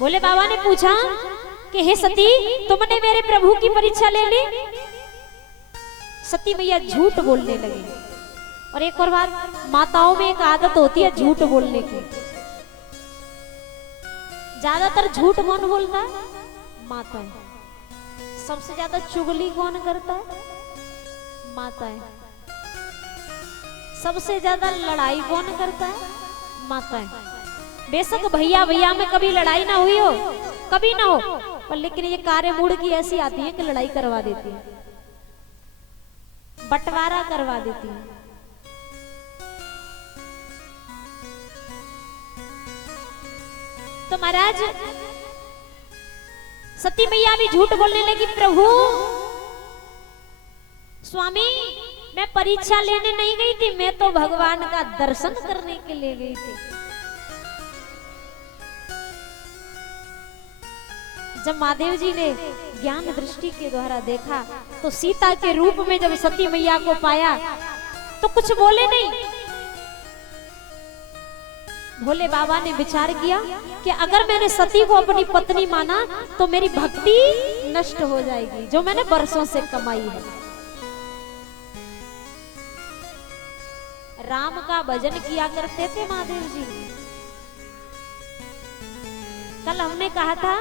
भोले बाबा ने पूछा कि हे सती, तुमने मेरे प्रभु की परीक्षा ले ली? सती मैया झूठ बोलने लगी। और एक और बात, माताओं में एक आदत होती है झूठ बोलने की। ज्यादातर झूठ कौन बोलता है? माताएं। सबसे ज्यादा चुगली कौन करता है? माताएं। सबसे ज्यादा लड़ाई कौन करता है? माताएं। बेशक भैया भैया में कभी लड़ाई ना हुई हो, कभी ना हो, पर लेकिन ये कार्य मूड की ऐसी आती है कि लड़ाई करवा देती है, बंटवारा करवा देती है। तो महाराज सती मैया भी झूठ बोलने लगी, प्रभु स्वामी मैं परीक्षा लेने नहीं गई थी, मैं तो भगवान का दर्शन करने के लिए गई थी। जब महादेव जी ने ज्ञान दृष्टि के द्वारा देखा तो सीता के रूप में जब सती मैया को पाया तो कुछ बोले नहीं। भोले बाबा ने विचार किया कि अगर मैंने सती को अपनी पत्नी माना तो मेरी भक्ति नष्ट हो जाएगी जो मैंने बरसों से कमाई है। राम का भजन किया करते थे महादेव जी। कल हमने कहा था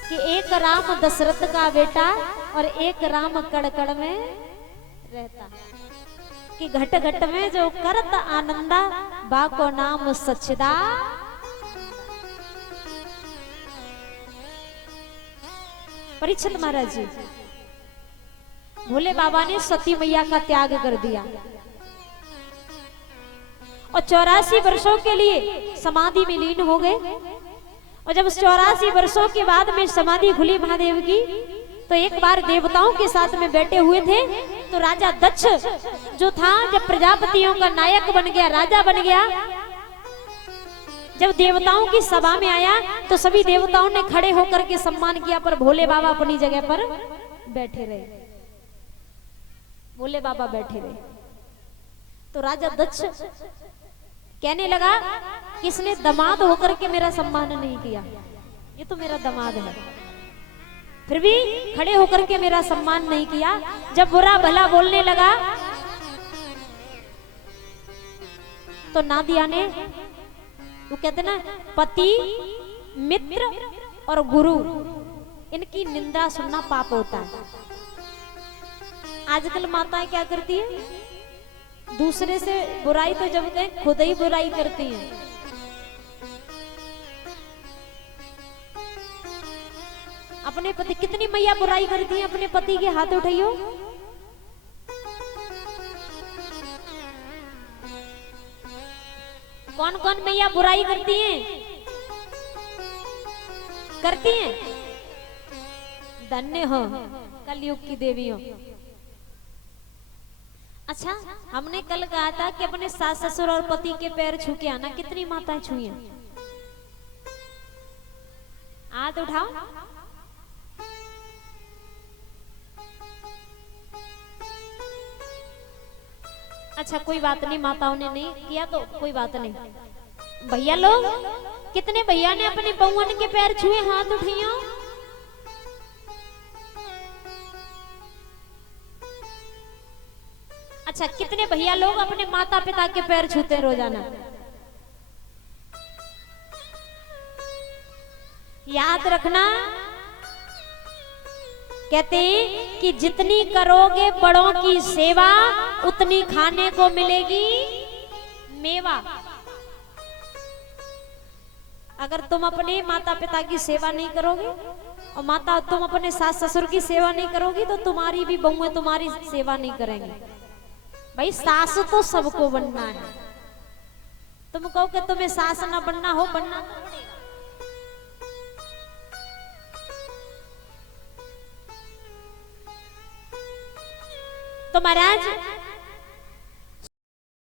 कि एक राम दशरथ का बेटा और एक राम कड़कड़ में रहता, कि घट घट में जो करत आनंदा बाको नाम सचदा। परीक्षित महाराज जी, भोले बाबा ने सती मैया का त्याग कर दिया और 84 वर्षों के लिए समाधि में लीन हो गए। और जब 84 वर्षों के बाद में समाधि खुली महादेव की, तो एक बार देवताओं के साथ में बैठे हुए थे, तो राजा दक्ष जो था, जब प्रजापतियों का नायक बन गया, राजा बन गया, जब देवताओं की सभा में आया तो सभी देवताओं ने खड़े होकर के सम्मान किया, पर भोले बाबा अपनी जगह पर बैठे रहे। भोले बाबा बैठे रहे। तो राजा दक्ष कहने लगा कि इसने दामाद होकर के मेरा सम्मान नहीं किया, ये तो मेरा दामाद है, फिर भी खड़े होकर के मेरा सम्मान नहीं किया। जब बुरा भला बोलने लगा तो नादिया ने, वो कहते ना, पति मित्र और गुरु इनकी निंदा सुनना पाप होता है। आजकल माताएं क्या करती है? दूसरे से बुराई तो जब कहें खुद ही बुराई करती हैं। अपने पति, कितनी मैया बुराई करती हैं अपने पति के? हाथ उठाइयो। कौन कौन मैया बुराई करती हैं? करती हैं? धन्य हो, कलयुग की देवी हो। अच्छा, हमने कल कहा था कि अपने सास ससुर और पति के पैर छू के आना। कितनी माताएं छुई हैं? हाथ उठाओ। अच्छा, कोई बात नहीं, माताओं ने नहीं किया तो कोई बात नहीं। भैया लोग, कितने भैया ने अपनी बहुओं के पैर छुए? हाथ उठाइयो। अच्छा, कितने भैया लोग अपने माता पिता के पैर छूते हैं रोजाना? याद रखना, कहते हैं कि जितनी करोगे बड़ों की सेवा उतनी खाने को मिलेगी मेवा। अगर तुम अपने माता पिता की सेवा नहीं करोगे और तुम अपने सास ससुर की सेवा नहीं करोगी तो तुम्हारी भी बहुएं तुम्हारी सेवा नहीं करेंगे। भाई सास तो सबको बनना है। तुम कहो कि तुम्हें सास ना बनना हो, बनना तो पड़ेगा। तो महाराज